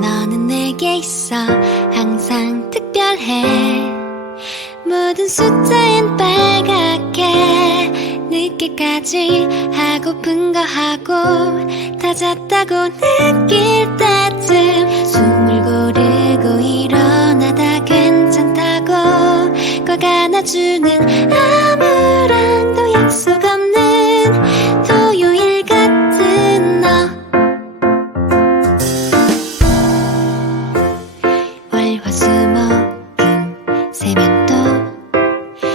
너는 내게 있어 항상 특별해. 모든 숫자엔 빨갛게 늦게까지 하고픈 거 하고 다 잤다고 느낄 때쯤 숨을 고르고 일어나다 괜찮다고 꼭 안아주는 아무랑도 약속 없는 토요일 같은 너. 월화수목금 세면도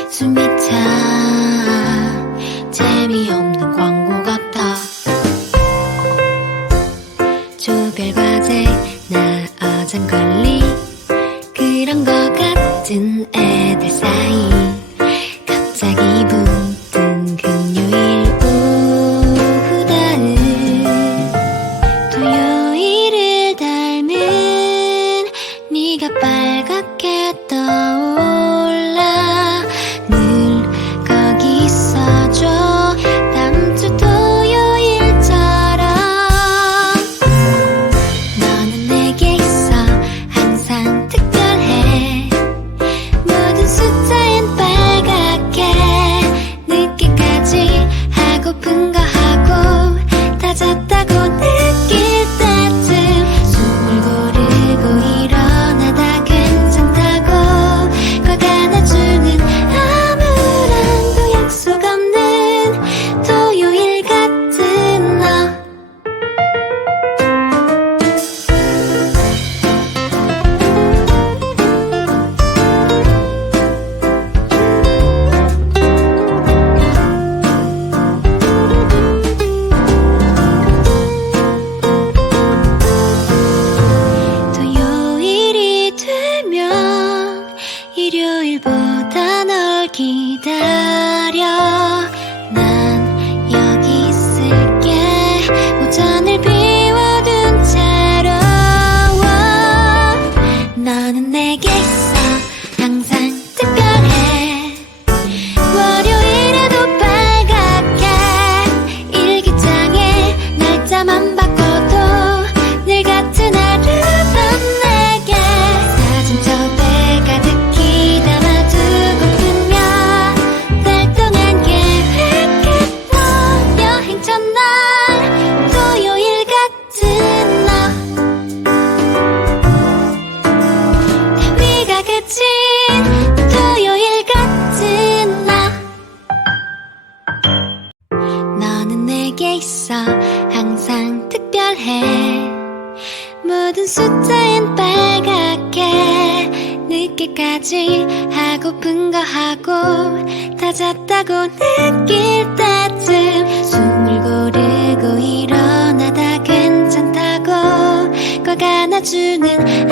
숨이 차 재미없는 광고 같아. 조별과제 나 어장걸리 그런 거 같은 애들 사이 갑자기 붙은 금요일 오후다은 토요일을 닮은 네가 빨갛게 떠올라. 늘 거기 있어줘 다음 주 토요일처럼. 너는 내게 있어 항상 특별해. 모든 숫자엔 빨갛게 늦게까지 하고픈 거 하고 다 잤다고 느낄 때쯤 숨을 고르고 일어나다 괜찮다고 꼭 안아주는 아무랑도 약속 없는 토요일 같은 너. 토요일이 되면 일요일보다 널 기다려. 난 여기 있을게 오전을 비워둔 채로. 너는 내게 있어 항상 특별해. 월요일에도 빨갛게 일기장에 날짜만 바꿔도 늘 같은 하루던 내게 사진 저대 가득히 담아두고픈며 달 동안 계획했던 여행 첫날 토요일 같은 너. 위가 그친 토요일 같은 너. 너는 내게 있어 항상 특별해. 모든 숫자엔 빨갛게 늦게까지 하고픈 거 하고 다 잤다고 느낄 때쯤 숨을 고르고 일어나다 괜찮다고 꼭 안아주는